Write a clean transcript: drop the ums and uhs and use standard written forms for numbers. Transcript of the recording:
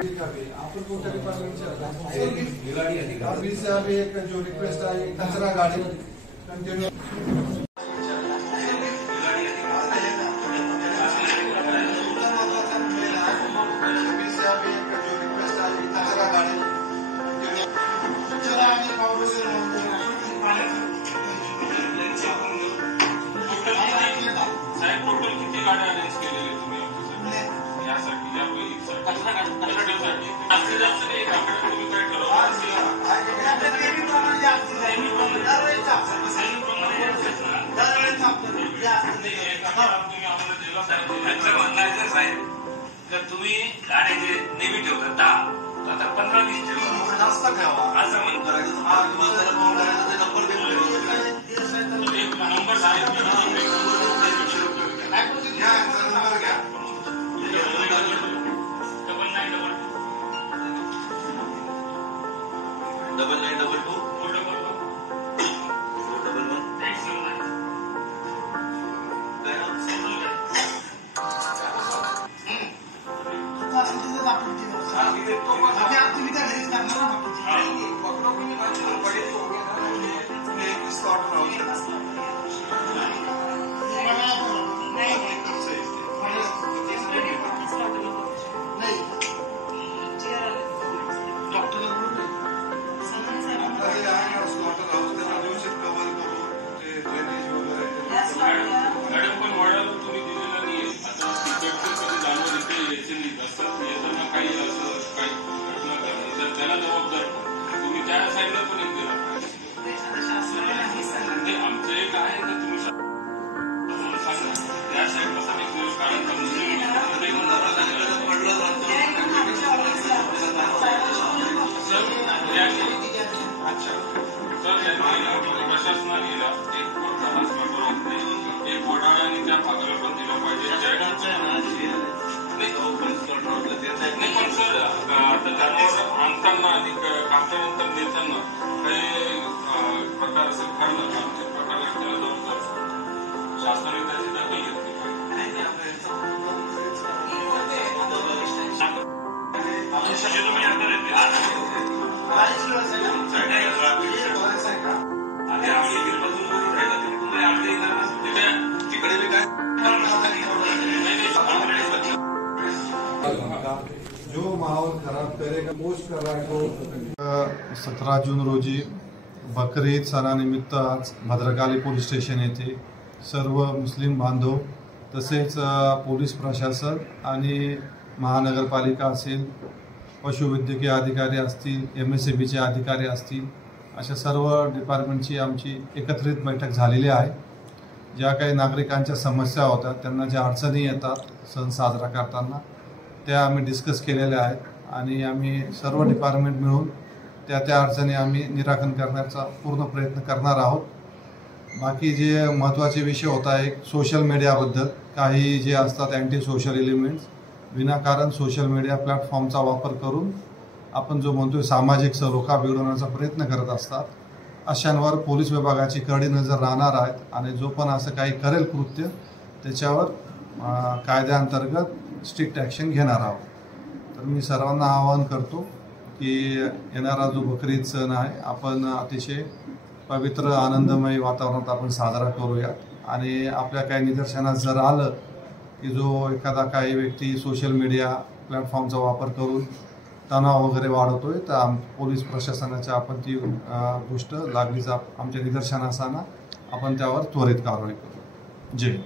आपण कोणत्या डिपार्टमेंटचे अभी एक जो रिक्वेस्ट आहे कचरा गाड़ी कंटिन्यू टोटल किती गाड्या अरेंज केलेले तुम्ही यासाठी जर तुम्ही गाड्या जे नेहमी ठेवता 10 आता 15-20 ठेवा जास्त ठेवा असं म्हणतो नंबर तुम्ही त्या साईडला पण एक दिला म्हणजे आमचं एक आहे की तुम्ही सांगा त्या साईडला पण एक दिवस कारण प्रशासनाने एक वडाळा आणि त्या भागाला पण दिलं पाहिजे नाही पण सर आता जनावर आणताना आणि कापल्यानंतर देताना काही प्रकार असेल घडलं आमच्या प्रकार त्याला जबाबदार शासनाने त्याची दखल घेतली जो माहौल खराब करेगा पोस्ट कर रहा है तो 17 जून रोजी बकरीद सणानिमित्त आज भद्रकाली पोलीस स्टेशन येथे सर्व मुस्लिम बांधव तसेच पोलीस प्रशासन आणि महानगरपालिका असेल पशुवैद्यकीय अधिकारी असतील MSABचे अधिकारी असतील अशा सर्व डिपार्टमेंटची आमची एकत्रित बैठक झालेली आहे। ज्या काही नागरिकांच्या समस्या होतात त्यांना ज्या अडचणी येतात सण साजरा करताना त्या आम्ही डिस्कस केलेल्या आहेत आणि आम्ही सर्व डिपार्टमेंट मिळून त्या अडचणी आम्ही निराकरण करण्याचा पूर्ण प्रयत्न करणार आहोत। बाकी जे महत्त्वाचे विषय होता एक सोशल मीडियाबद्दल काही जे असतात अँटी सोशल एलिमेंट्स विनाकारण सोशल मीडिया प्लॅटफॉर्मचा वापर करून आपण जो म्हणतोय सामाजिक सलोखा बिघडवण्याचा प्रयत्न करत असतात अशांवर पोलीस विभागाची कडी नजर राहणार आहेत आणि जो पण असं काही करेल कृत्य त्याच्यावर कायद्याअंतर्गत स्ट्रिक्ट ॲक्शन घेणार आहोत। तर मी सर्वांना आवाहन करतो की येणारा जो बकरीद सण आहे आपण अतिशय पवित्र आनंदमय वातावरणात आपण साजरा करूया आणि आपल्या काही निदर्शनास जर आलं की जो एखादा काही व्यक्ती सोशल मीडिया प्लॅटफॉर्मचा वापर करून तणाव वगैरे वाढवतोय तर पोलीस प्रशासनाच्या आपण ती गोष्ट लागलीच आमच्या निदर्शनास आणा आपण त्यावर त्वरित कारवाई करू। जय